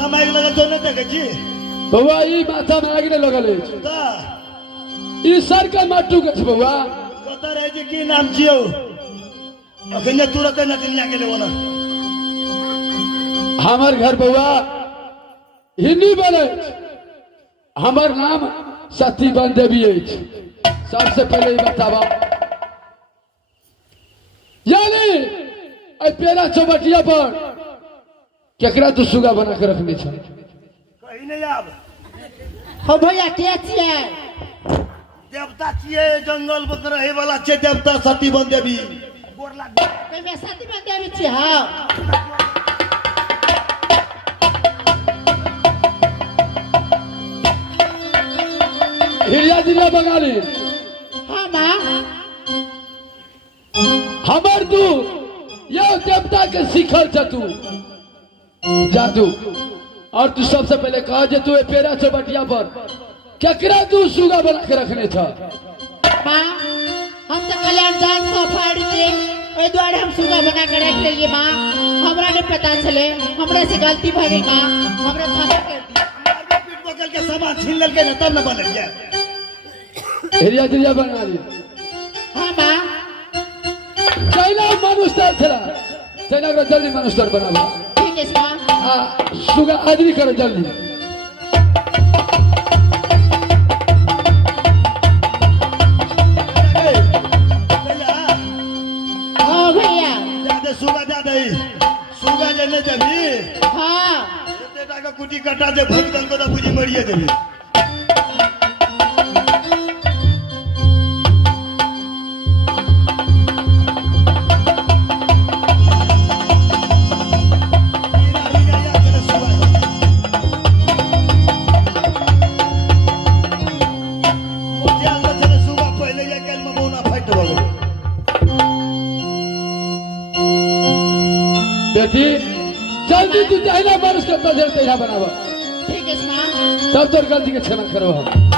माथा में आग लगल तो नहीं देखे छी बउआ ई माथा में आग नहीं लगल है ता ई सर का माटू के बउआ कत रहे छी की नाम छियो अखने तुरंत नटनिया के ले वना हमार घर बउआ हिंदी बोले हमार नाम सतीबन देवी है सबसे पहले ही बतावा यानी पेड़ा चौबटिया पर केकरा तू सुगा बना के रखने छ कहीं नहीं आब हो भैया के छिए देवता छिए जंगल में रहे वाला छे देवता सतीबन देवी गोर लाग कोई में शादी में देवी छिए हां हिरिया जिला बंगाली हां मां हमार तू यह देवता के सीखल छ तू जादू और तू सबसे पहले कहा जे तू पेड़ा चौबटिया पर केकरा तू सुगा बना के रखने छ मां हम तो कल्याण जान सो फाड़ी थे ए द्वारे हम सुगा बना के रख लेलिए मां हमरा नहीं पता चले हमरा से गलती भ गई मां हमरा क्षमा कर दी पीठ पकड़ के सामान छीन लेके न तब न बनल गया हिरिया जिला बंगाली हां मां चैला मनुष्य थरा चैला को जल्दी मनुष्य बनावा ठीक है मां सुगा आदमी करो जल्दी हां भैया ज्यादा सुगा ज्यादा ही सुगा जने देवी हां बेटा का कुटी कटा जे भग दल को तो बुझी मरिए देवी बेटी जल्दी तू चाहला मनुष्य का तजर तेरा बनावा ठीक है मां तब तोर गलती के क्षमा करो हम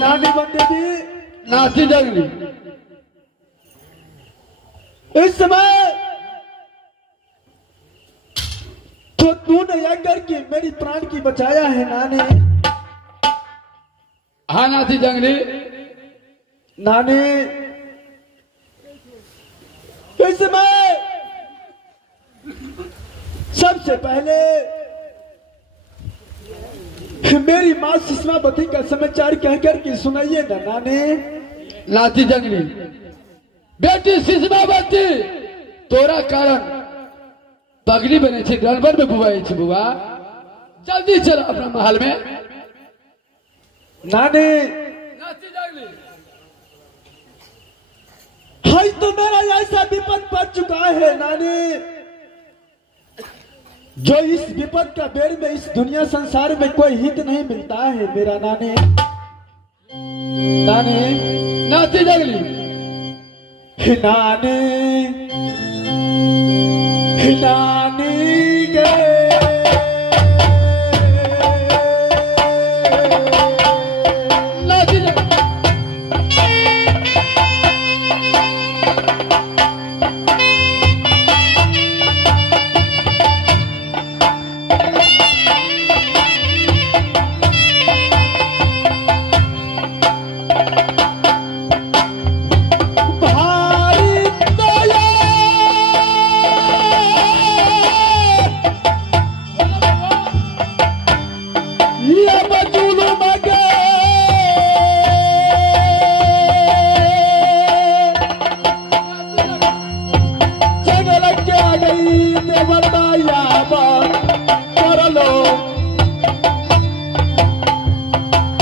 नानी बंदे दी नाती जंगली इस समय तो तूने यह करके मेरी प्राण की बचाया है नानी हाँ नाती जंगली नानी इस समय सबसे पहले मेरी माँ सुषमावती का समाचार कहकर के सुनाइए ना नानी नाती जंगली बेटी सुषमावती तोरा कारण पगड़ी बने छे गड़बड़ में बुआई छे बुआ जल्दी चल अपना महल में नानी नाती जंगली हाय तो मेरा ऐसा विपद पड़ चुका है नानी जो इस विपद का बेर में इस दुनिया संसार में कोई हित नहीं मिलता है मेरा नानी नानी नाती जंगली नानी नानी गे नाती जंगली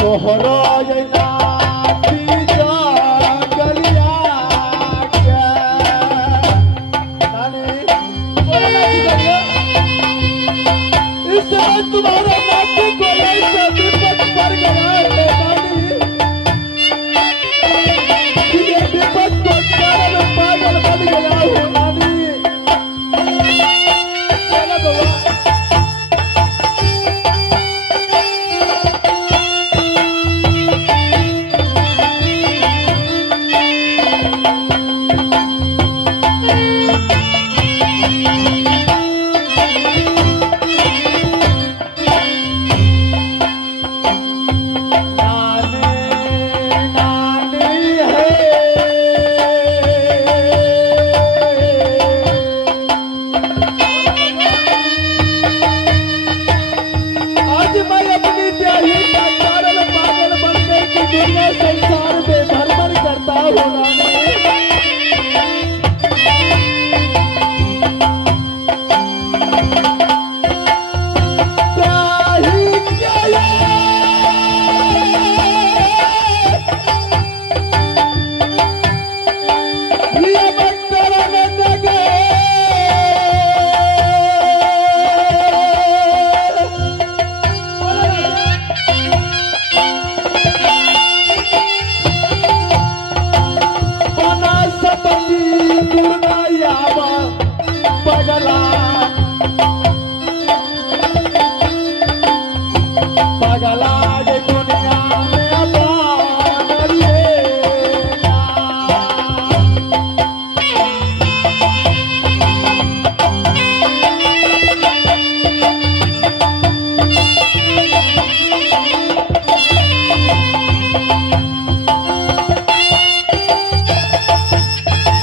तोहरो तुम्हारे नाते को ऐसा विपद पड़ गया है नानी, ये विपद को कारण पागल बन गया हूँ नानी। चलो बउआ आज मैं अपनी प्यारी का कारण पागल बनकर के दुनिया संसार में भ्रमण करता हूँ नानी। प्यारी क्या ये बंदर लगे बना सबली दुर्गायावा पगला पगला के दुनिया में अबान लेना।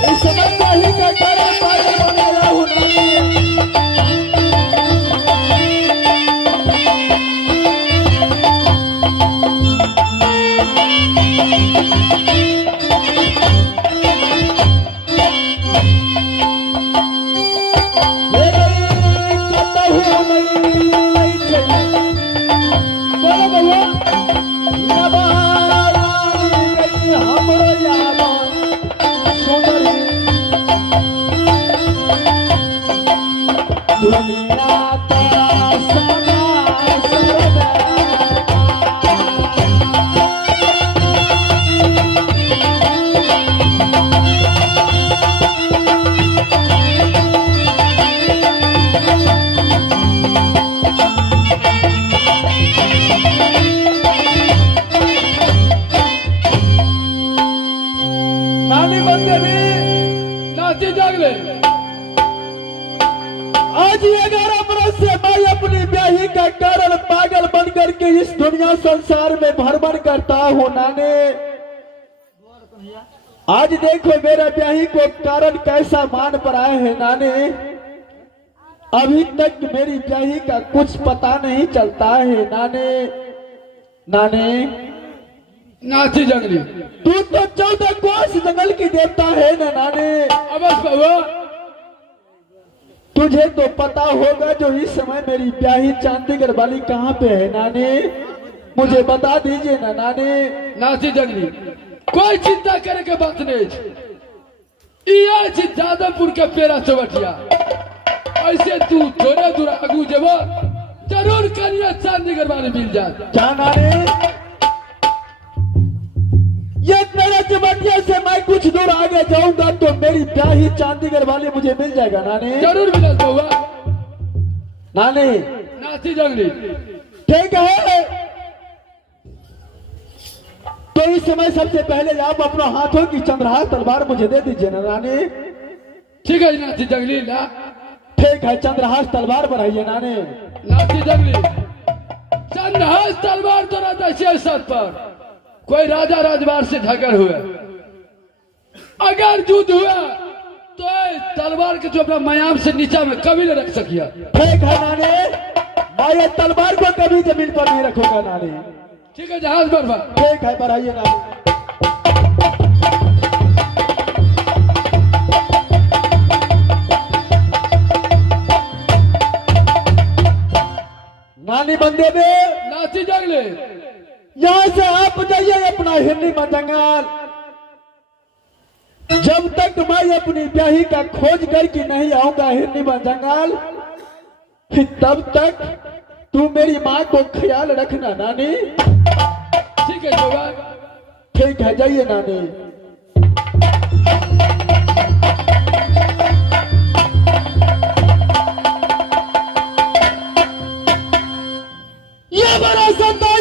इस समय वही का कारण पागल बन गया हूँ नानी। ये नहीं कहता हूँ नहीं चाहिए बोलो भैया याबा रानी गई हमरो याबा सुंदरी दुनिया तेरा सदा सरदा। नानी बंदेवी नाती जागले आज 11 बरस से मैं अपनी ब्याही का कारण पागल बनकर के इस दुनिया संसार में भ्रमण करता हूँ नानी। आज देखो मेरा ब्याही को कारण कैसा मान पर आए हैं नानी। अभी तक मेरी ब्याही का कुछ पता नहीं चलता है नानी। नानी नाती जंगली तू तो 14 कोस जंगल की देवता है ना नानी। अबस बउआ तुझे तो पता होगा जो इस समय मेरी ब्याही चांदीगढ़ वाली कहाँ पे है नानी, मुझे बता दीजिए ना नानी। नाती जंगली कोई चिंता करे के बात नहीं ये जादवपुर के पेरा चौबटिया ऐसे तू थोड़े दूर आगू जब जरूर करिए चांदीगढ़ वाले मिल जाए। क्या नानी ये मेरा चबटिया से मैं कुछ दूर आगे जाऊंगा तो मेरी ब्याही चांदीगढ़ वाली मुझे मिल जाएगा नानी। जरूर मिला बउआ नानी नाती जंगली ठीक है तो इस समय सबसे पहले आप अपना हाथों की चंद्रहास तलवार मुझे दे दीजिए ना रानी। ठीक है नाती जंगली ला ठीक है चंद्रहास तलवार बढ़ाइए नानी। नाती जंगली चंद्रहास तलवार तो रहता है सर पर कोई राजा राजवार से ढकर हुए अगर युद्ध हुआ तो ये तलवार के जो अपना मयाम से नीचा में कभी नहीं रख सकिया। ठीक है नानी मैं ये तलवार को कभी जमीन पर नहीं रखूंगा नानी। ठीक है जहाज बरबा ठीक है बढ़ाइए नानी। नानी बंदे में नाती जंगले यहाँ से आप जाइए अपना हिरनी में जंगल। जब तक मैं अपनी ब्याही का खोज करके नहीं आऊंगा हिरनी में जंगल फिर तब तक तू मेरी माँ को ख्याल रखना नानी। ठीक है जोगा। ठीक है, जाइए नानी। ये बड़ा संता